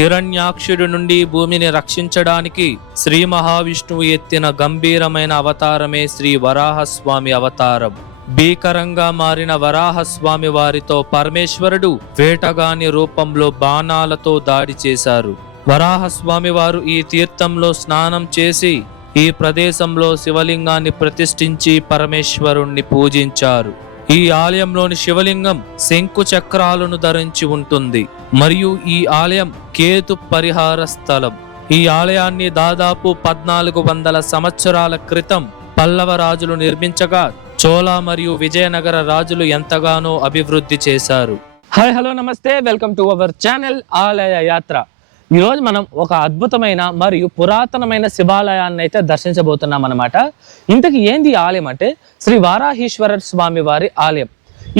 హిరణ్యాక్షుడి నుండి భూమిని రక్షించడానికి శ్రీ మహావిష్ణువు ఎత్తిన గంభీరమైన అవతారమే శ్రీ వరాహస్వామి అవతారం. భీకరంగా మారిన వరాహస్వామి వారితో పరమేశ్వరుడు వేటగాని రూపంలో బాణాలతో దాడి చేశారు. వరాహస్వామి వారు ఈ తీర్థంలో స్నానం చేసి ఈ ప్రదేశంలో శివలింగాన్ని ప్రతిష్ఠించి పరమేశ్వరుణ్ణి పూజించారు. ఈ ఆలయంలోని శివలింగం శంకు చక్రాలను ధరించి ఉంటుంది మరియు ఈ ఆలయం కేతు పరిహార స్థలం. ఈ ఆలయాన్ని దాదాపు 1400 సంవత్సరాల క్రితం పల్లవ రాజులు నిర్మించగా చోళ మరియు విజయనగర రాజులు ఎంతగానో అభివృద్ధి చేశారు. హాయ్ హలో నమస్తే, వెల్కమ్ టు అవర్ ఛానల్ ఆలయ యాత్ర. ఈరోజు మనం ఒక అద్భుతమైన మరియు పురాతనమైన శివాలయాన్ని అయితే దర్శించబోతున్నాం అన్నమాట. ఇంతకీ ఏంది ఆలయం అంటే శ్రీ వారాహీశ్వర స్వామి వారి ఆలయం.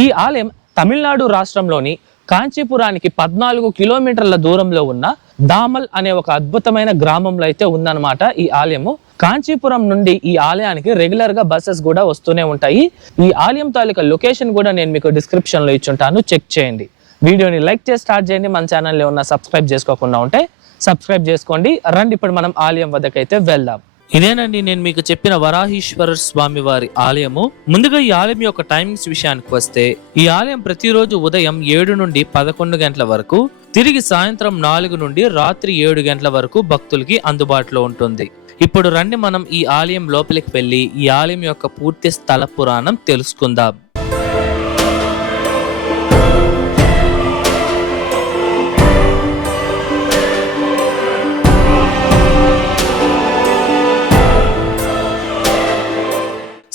ఈ ఆలయం తమిళనాడు రాష్ట్రంలోని కాంచీపురానికి 14 కిలోమీటర్ల దూరంలో ఉన్న దామల్ అనే ఒక అద్భుతమైన గ్రామంలో అయితే ఉందన్నమాట ఈ ఆలయము. కాంచీపురం నుండి ఈ ఆలయానికి రెగ్యులర్ గా బస్సెస్ కూడా వస్తూనే ఉంటాయి. ఈ ఆలయం తాలూకా లొకేషన్ కూడా నేను మీకు డిస్క్రిప్షన్ లో ఇచ్చుంటాను, చెక్ చేయండి. వీడియోని లైక్ చేసి స్టార్ట్ చేయండి. మన ఛానల్లో ఉన్న సబ్స్క్రైబ్ చేసుకోకుండా ఉంటే సబ్స్క్రైబ్ చేసుకోండి. రండి ఇప్పుడు మనం ఆలయం వద్దకైతే వెళ్దాం. ఇదేనండి నేను మీకు చెప్పిన వరాహీశ్వర స్వామి వారి ఆలయము. ముందుగా ఈ ఆలయం యొక్క టైమింగ్స్ విషయానికి వస్తే ఈ ఆలయం ప్రతిరోజు ఉదయం 7 నుండి 11 గంటల వరకు, తిరిగి సాయంత్రం 4 నుండి రాత్రి 7 గంటల వరకు భక్తులకి అందుబాటులో ఉంటుంది. ఇప్పుడు రండి మనం ఈ ఆలయం లోపలికి వెళ్ళి ఈ ఆలయం యొక్క పూర్తి స్థల పురాణం తెలుసుకుందాం.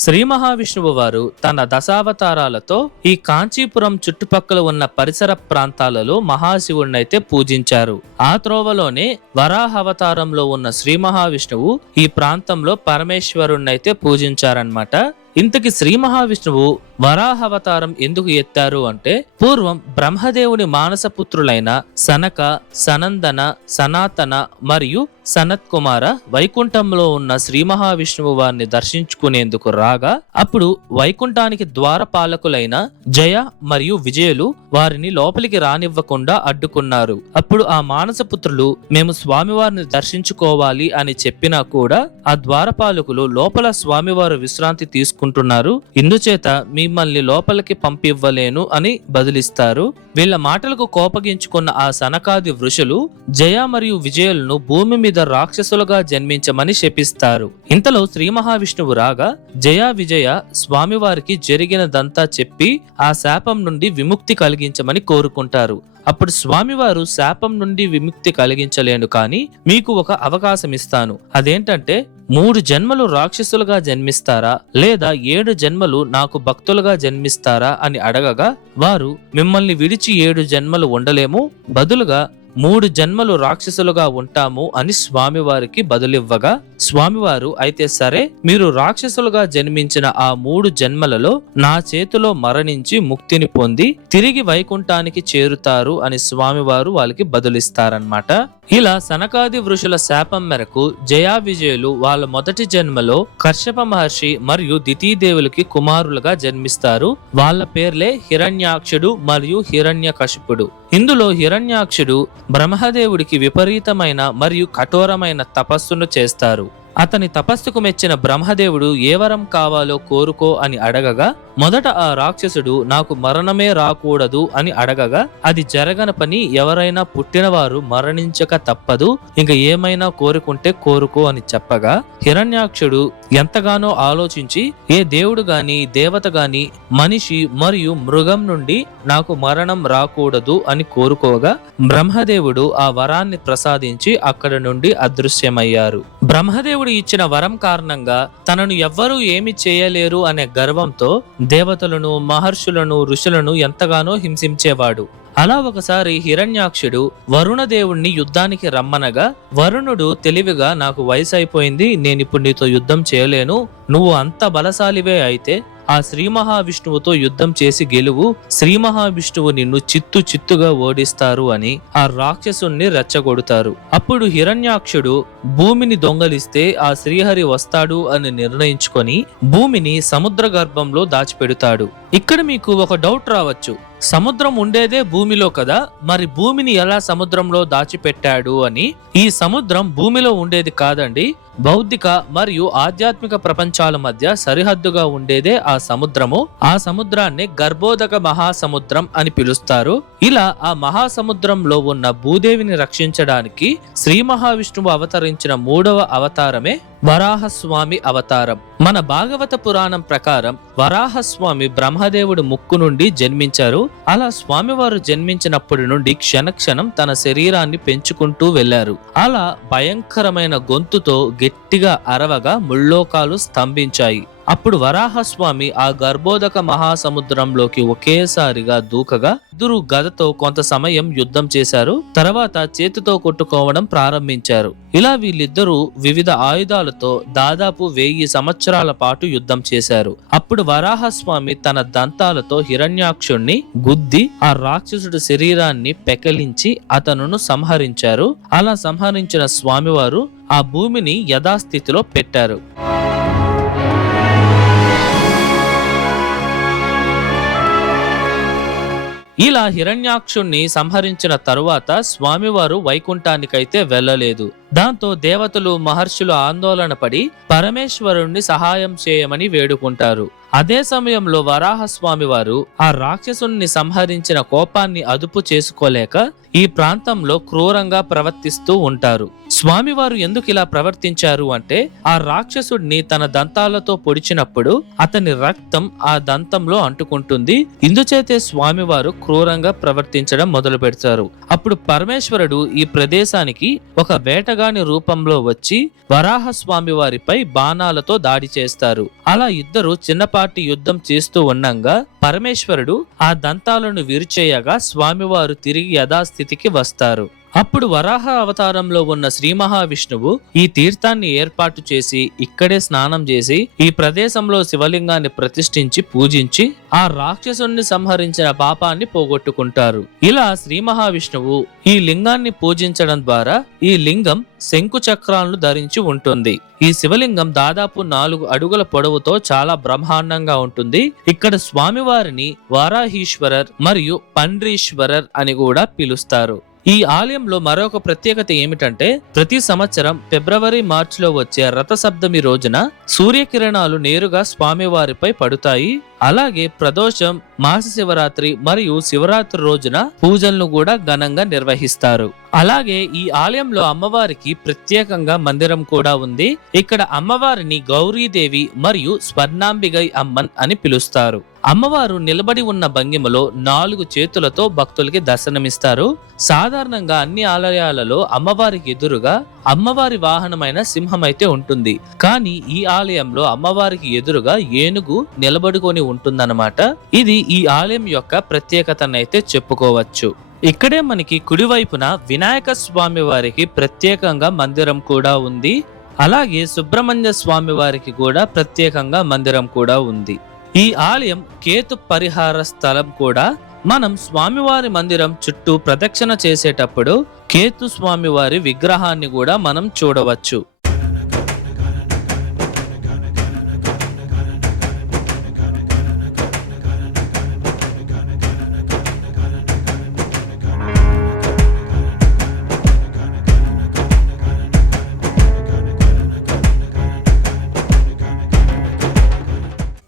శ్రీ మహావిష్ణువు వారు తన దశావతారాలతో ఈ కాంచీపురం చుట్టుపక్కల ఉన్న పరిసర ప్రాంతాలలో మహాశివుడినైతే పూజించారు. ఆ త్రోవలోనే వరాహ అవతారంలో ఉన్న శ్రీ మహావిష్ణువు ఈ ప్రాంతంలో పరమేశ్వరుణ్ణైతే పూజించారన్నమాట. ఇంతకి శ్రీ మహావిష్ణువు వరాహ అవతారం ఎందుకు ఎత్తారు అంటే పూర్వం బ్రహ్మదేవుని మానసపుత్రులైన సనక, సనందన, సనాతన మరియు సనత్ కుమార వైకుంఠంలో ఉన్న శ్రీ మహావిష్ణువు వారిని దర్శించుకునేందుకు రాగా అప్పుడు వైకుంఠానికి ద్వారపాలకులైన జయ మరియు విజయులు వారిని లోపలికి రానివ్వకుండా అడ్డుకున్నారు. అప్పుడు ఆ మానసపుత్రులు మేము స్వామివారిని దర్శించుకోవాలి అని చెప్పినా కూడా ఆ ద్వారపాలకులు లోపల స్వామివారు విశ్రాంతి తీసుకుంటున్నారు, ఇందుచేత మిమ్మల్ని లోపలికి పంపివ్వలేను అని బదులిస్తారు. వీళ్ళ మాటలకు కోపగించుకున్న ఆ సనకాది ఋషులు జయ మరియు విజయులను భూమి మీద రాక్షసులుగా జన్మించమని శపిస్తారు. ఇంతలో శ్రీ మహావిష్ణువు రాగా జయ విజయ స్వామివారికి జరిగినదంతా చెప్పి ఆ శాపం నుండి విముక్తి కలిగించమని కోరుకుంటారు. అప్పుడు స్వామివారు శాపం నుండి విముక్తి కలిగించలేను, కానీ మీకు ఒక అవకాశం ఇస్తాను. అదేంటంటే 3 జన్మలు రాక్షసులుగా జన్మిస్తారా లేదా 7 జన్మలు నాకు భక్తులుగా జన్మిస్తారా అని అడగగా వారు మిమ్మల్ని విడిచి 7 జన్మలు ఉండలేము, బదులుగా 3 జన్మలు రాక్షసులుగా ఉంటాము అని స్వామివారికి బదులివ్వగా స్వామివారు అయితే సరే, మీరు రాక్షసులుగా జన్మించిన ఆ 3 జన్మలలో నా చేతిలో మరణించి ముక్తిని పొంది తిరిగి వైకుంఠానికి చేరుతారు అని స్వామివారు వాళ్ళకి బదులిస్తారన్నమాట. ఇలా సనకాది ఋషుల శాపం మేరకు జయా విజయులు వాళ్ళ మొదటి జన్మలో కశ్యప మహర్షి మరియు దితీదేవులకి కుమారులుగా జన్మిస్తారు. వాళ్ళ పేర్లే హిరణ్యాక్షుడు మరియు హిరణ్యకశిపుడు. ఇందులో హిరణ్యాక్షుడు బ్రహ్మదేవుడికి విపరీతమైన మరియు కఠోరమైన తపస్సును చేస్తారు. అతని తపస్సుకు మెచ్చిన బ్రహ్మదేవుడు ఏ వరం కావాలో కోరుకో అని అడగగా మొదట ఆ రాక్షసుడు నాకు మరణమే రాకూడదు అని అడగగా అది జరగని పని, ఎవరైనా పుట్టినవారు మరణించక తప్పదు, ఇంక ఏమైనా కోరుకుంటే కోరుకో అని చెప్పగా హిరణ్యాక్షుడు ఎంతగానో ఆలోచించి ఏ దేవుడు గాని దేవత గాని మనిషి మరియు మృగం నుండి నాకు మరణం రాకూడదు అని కోరుకోగా బ్రహ్మదేవుడు ఆ వరాన్ని ప్రసాదించి అక్కడ నుండి అదృశ్యమయ్యారు. బ్రహ్మదేవుడు ఇచ్చిన వరం కారణంగా తనను ఎవ్వరూ ఏమి చేయలేరు అనే గర్వంతో దేవతలను, మహర్షులను, ఋషులను ఎంతగానో హింసించేవాడు. అలా ఒకసారి హిరణ్యాక్షుడు వరుణదేవుణ్ణి యుద్ధానికి రమ్మనగా వరుణుడు తెలివిగా నాకు వయసు అయిపోయింది, నేనిప్పుడు నీతో యుద్ధం చేయలేను, నువ్వు అంత బలశాలివే అయితే ఆ శ్రీ మహావిష్ణువుతో యుద్ధం చేసి గెలువు, శ్రీ మహావిష్ణువు నిన్ను చిత్తుగా ఓడిస్తారు అని ఆ రాక్షసుణ్ణి రెచ్చగొడతారు. అప్పుడు హిరణ్యాక్షుడు భూమిని దొంగలిస్తే ఆ శ్రీహరి వస్తాడు అని నిర్ణయించుకొని భూమిని సముద్ర గర్భంలో దాచిపెడతాడు. ఇక్కడ మీకు ఒక డౌట్ రావచ్చు, సముద్రం ఉండేదే భూమిలో కదా, మరి భూమిని ఎలా సముద్రంలో దాచిపెట్టాడు అని. ఈ సముద్రం భూమిలో ఉండేది కాదండి, బౌద్ధిక మరియు ఆధ్యాత్మిక ప్రపంచాల మధ్య సరిహద్దుగా ఉండేదే ఆ సముద్రము. ఆ సముద్రాన్ని గర్భోదక మహాసముద్రం అని పిలుస్తారు. ఇలా ఆ మహాసముద్రంలో ఉన్న భూదేవిని రక్షించడానికి శ్రీ మహావిష్ణువు అవతరించిన 3వ అవతారమే వరాహస్వామి అవతారం. మన భాగవత పురాణం ప్రకారం వరాహస్వామి బ్రహ్మదేవుడు ముక్కు నుండి జన్మించారు. అలా స్వామివారు జన్మించినప్పటి నుండి క్షణక్షణం తన శరీరాన్ని పెంచుకుంటూ వెళ్లారు. అలా భయంకరమైన గొంతుతో గట్టిగా అరవగా ముల్లోకాలు స్తంభించాయి. అప్పుడు వరాహస్వామి ఆ గర్భోదక మహాసముద్రంలోకి ఒకేసారిగా దూకగా ఇద్దరు గదతో కొంత సమయం యుద్ధం చేశారు. తర్వాత చేతితో కొట్టుకోవడం ప్రారంభించారు. ఇలా వీళ్ళిద్దరూ వివిధ ఆయుధాలతో దాదాపు 1000 సంవత్సరాల పాటు యుద్ధం చేశారు. అప్పుడు వరాహస్వామి తన దంతాలతో హిరణ్యాక్షుణ్ణి గుద్ది ఆ రాక్షసుడి శరీరాన్ని పెకలించి అతనును సంహరించారు. అలా సంహరించిన స్వామివారు ఆ భూమిని యథాస్థితిలో పెట్టారు. ఇలా హిరణ్యాక్షుణ్ణి సంహరించిన తరువాత స్వామివారు వైకుంఠానికైతే వెళ్ళలేదు. దాంతో దేవతలు మహర్షులు ఆందోళన పడి పరమేశ్వరుణ్ణి సహాయం చేయమని వేడుకుంటారు. అదే సమయంలో వరాహస్వామి వారు ఆ రాక్షసుని సంహరించిన కోపాన్ని అదుపు చేసుకోలేక ఈ ప్రాంతంలో క్రూరంగా ప్రవర్తిస్తూ ఉంటారు. స్వామివారు ఎందుకు ఇలా ప్రవర్తించారు అంటే, ఆ రాక్షసుడిని తన దంతాలతో పొడిచినప్పుడు అతని రక్తం ఆ దంతంలో అంటుకుంటుంది. ఇందుచేతే స్వామివారు క్రూరంగా ప్రవర్తించడం మొదలు పెడతారు. అప్పుడు పరమేశ్వరుడు ఈ ప్రదేశానికి ఒక వేటగాని రూపంలో వచ్చి వరాహస్వామి వారిపై బాణాలతో దాడి చేస్తారు. అలా ఇద్దరు చిన్నపాటి యుద్ధం చేస్తూ ఉండంగా పరమేశ్వరుడు ఆ దంతాలను విరిచేయగా స్వామివారు తిరిగి యథాస్థితికి వస్తారు. అప్పుడు వరాహ అవతారంలో ఉన్న శ్రీ మహావిష్ణువు ఈ తీర్థాన్ని ఏర్పాటు చేసి ఇక్కడే స్నానం చేసి ఈ ప్రదేశంలో శివలింగాన్ని ప్రతిష్ఠించి పూజించి ఆ రాక్షసుని సంహరించిన పాపాన్ని పోగొట్టుకుంటారు. ఇలా శ్రీ మహావిష్ణువు ఈ లింగాన్ని పూజించడం ద్వారా ఈ లింగం శంకు చక్రాలను ధరించి ఉంటుంది. ఈ శివలింగం దాదాపు 4 అడుగుల పొడవుతో చాలా బ్రహ్మాండంగా ఉంటుంది. ఇక్కడ స్వామివారిని వారాహీశ్వరర్ మరియు పండ్రీశ్వరర్ అని కూడా పిలుస్తారు. ఈ ఆలయంలో మరొక ప్రత్యేకత ఏమిటంటే, ప్రతి సంవత్సరం ఫిబ్రవరి మార్చిలో వచ్చే రథసప్తమి రోజున సూర్యకిరణాలు నేరుగా స్వామివారిపై పడుతాయి. అలాగే ప్రదోషం, మాస శివరాత్రి మరియు శివరాత్రి రోజున పూజలను కూడా ఘనంగా నిర్వహిస్తారు. అలాగే ఈ ఆలయంలో అమ్మవారికి ప్రత్యేకంగా మందిరం కూడా ఉంది. ఇక్కడ అమ్మవారిని గౌరీదేవి మరియు స్వర్ణాంబిగై అమ్మన్ అని పిలుస్తారు. అమ్మవారు నిలబడి ఉన్న భంగిమలో 4 చేతులతో భక్తులకి దర్శనమిస్తారు. సాధారణంగా అన్ని ఆలయాలలో అమ్మవారికి ఎదురుగా అమ్మవారి వాహనమైన సింహం అయితే ఉంటుంది. కానీ ఈ ఆలయంలో అమ్మవారికి ఎదురుగా ఏనుగు నిలబడుకొని ఉంటుందన్నమాట. ఇది ఈ ఆలయం యొక్క ప్రత్యేకతనైతే చెప్పుకోవచ్చు. ఇక్కడే మనకి కుడివైపున వినాయక స్వామి వారికి ప్రత్యేకంగా మందిరం కూడా ఉంది. అలాగే సుబ్రహ్మణ్య స్వామి వారికి కూడా ప్రత్యేకంగా మందిరం కూడా ఉంది. ఈ ఆలయం కేతు పరిహార స్థలం కూడా. మనం స్వామివారి మందిరం చుట్టూ ప్రదక్షిణ చేసేటప్పుడు కేతు స్వామివారి విగ్రహాన్ని కూడా మనం చూడవచ్చు.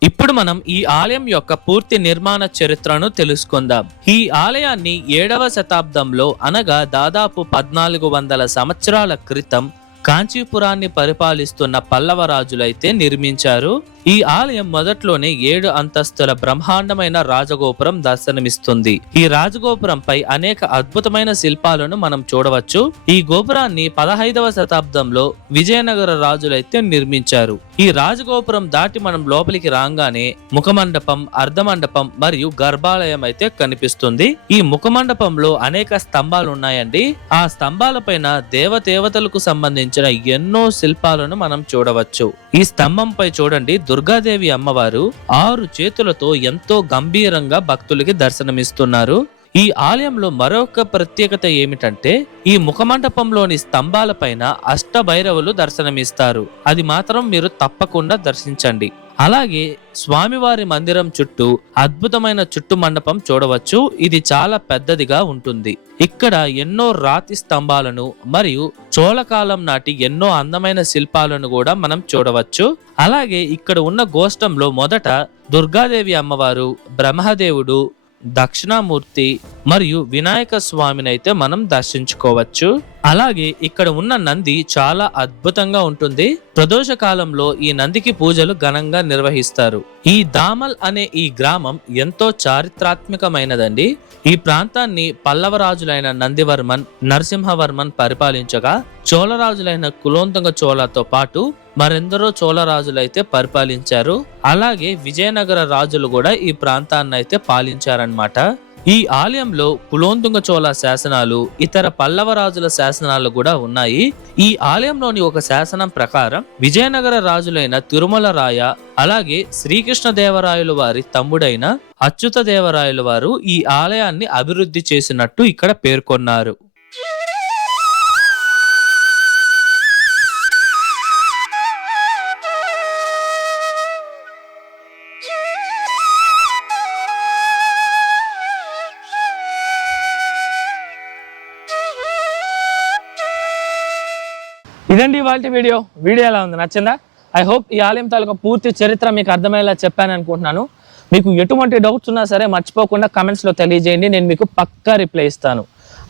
ఇప్పుడు మనం ఈ ఆలయం యొక్క పూర్తి నిర్మాణ చరిత్రను తెలుసుకుందాం. ఈ ఆలయాన్ని 7వ శతాబ్దంలో అనగా దాదాపు 1400 సంవత్సరాల క్రితం కాంచీపురాన్ని పరిపాలిస్తున్న పల్లవ రాజులైతే నిర్మించారు. ఈ ఆలయం మొదట్లోనే 7 అంతస్తుల బ్రహ్మాండమైన రాజగోపురం దర్శనమిస్తుంది. ఈ రాజగోపురంపై అనేక అద్భుతమైన శిల్పాలను మనం చూడవచ్చు. ఈ గోపురాన్ని 15వ శతాబ్దంలో విజయనగర రాజులైతే నిర్మించారు. ఈ రాజగోపురం దాటి మనం లోపలికి రాగానే ముఖమండపం, అర్ధమండపం మరియు గర్భాలయం అయితే కనిపిస్తుంది. ఈ ముఖమండపంలో అనేక స్తంభాలు ఉన్నాయండి. ఆ స్తంభాలపైన దేవతలకు సంబంధించిన ఎన్నో శిల్పాలను మనం చూడవచ్చు. ఈ స్తంభంపై చూడండి, దుర్గాదేవి అమ్మవారు 6 చేతులతో ఎంతో గంభీరంగా భక్తులకి దర్శనమిస్తున్నారు. ఈ ఆలయంలో మరొక ప్రత్యేకత ఏమిటంటే, ఈ ముఖమండపంలోని స్తంభాలపైన అష్టభైరవులు దర్శనమిస్తారు. అది మాత్రం మీరు తప్పకుండా దర్శించండి. అలాగే స్వామివారి మందిరం చుట్టూ అద్భుతమైన చుట్టు మండపం చూడవచ్చు. ఇది చాలా పెద్దదిగా ఉంటుంది. ఇక్కడ ఎన్నో రాతి స్తంభాలను మరియు చోళకాలం నాటి ఎన్నో అందమైన శిల్పాలను కూడా మనం చూడవచ్చు. అలాగే ఇక్కడ ఉన్న గోష్టంలో మొదట దుర్గాదేవి అమ్మవారు, బ్రహ్మదేవుడు, దక్షిణామూర్తి మరియు వినాయక స్వామిని అయితే మనం దర్శించుకోవచ్చు. అలాగే ఇక్కడ ఉన్న నంది చాలా అద్భుతంగా ఉంటుంది. ప్రదోష కాలంలో ఈ నందికి పూజలు ఘనంగా నిర్వహిస్తారు. ఈ దామల్ అనే ఈ గ్రామం ఎంతో చారిత్రాత్మకమైనదండి. ఈ ప్రాంతాన్ని పల్లవరాజులైన నందివర్మన్, నరసింహవర్మన్ పరిపాలించగా చోళరాజులైన కులోత్తుంగ చోళతో పాటు మరెందరో చోళరాజులైతే పరిపాలించారు. అలాగే విజయనగర రాజులు కూడా ఈ ప్రాంతాన్ని అయితే పాలించారన్నమాట. ఈ ఆలయంలో కులోత్తుంగ చోళ శాసనాలు, ఇతర పల్లవ రాజుల శాసనాలు కూడా ఉన్నాయి. ఈ ఆలయంలోని ఒక శాసనం ప్రకారం విజయనగర రాజులైన తిరుమల రాయ, అలాగే శ్రీకృష్ణదేవరాయలు వారి తమ్ముడైన అచ్యుత దేవరాయలు వారు ఈ ఆలయాన్ని అభివృద్ధి చేసినట్టు ఇక్కడ పేర్కొన్నారు. ఇదండి ఇవాళ వీడియో ఎలా ఉంది, నచ్చిందా? ఐ హోప్ ఈ ఆలయం తాలూకా పూర్తి చరిత్ర మీకు అర్థమయ్యేలా చెప్పాను అనుకుంటున్నాను. మీకు ఎటువంటి డౌట్స్ ఉన్నా సరే మర్చిపోకుండా కమెంట్స్లో తెలియజేయండి, నేను మీకు పక్కా రిప్లై ఇస్తాను.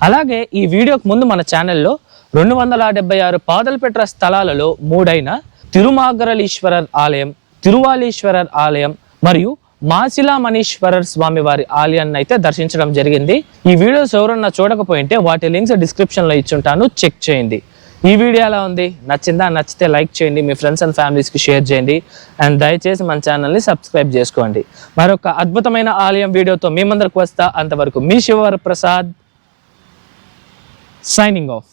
అలాగే ఈ వీడియోకి ముందు మన ఛానల్లో 276 పాదలపెట్ర స్థలాలలో 3 అయిన తిరుమాగరలీశ్వరర్ ఆలయం, తిరువాలీశ్వరర్ ఆలయం మరియు మాసిలామణీశ్వరర్ స్వామి వారి ఆలయాన్ని అయితే దర్శించడం జరిగింది. ఈ వీడియోస్ ఎవరన్నా చూడకపోయింటే వాటి లింక్స్ డిస్క్రిప్షన్లో ఇచ్చుంటాను, చెక్ చేయండి. ఈ వీడియో ఎలా ఉంది, నచ్చిందా? నచ్చితే లైక్ చేయండి, మీ ఫ్రెండ్స్ అండ్ ఫ్యామిలీస్కి షేర్ చేయండి, అండ్ దయచేసి మన ఛానల్ని సబ్స్క్రైబ్ చేసుకోండి. మరొక అద్భుతమైన ఆలయం వీడియోతో మీ ముందరకు వస్తా. అంతవరకు మీ శివవరప్రసాద్ సైనింగ్ ఆఫ్.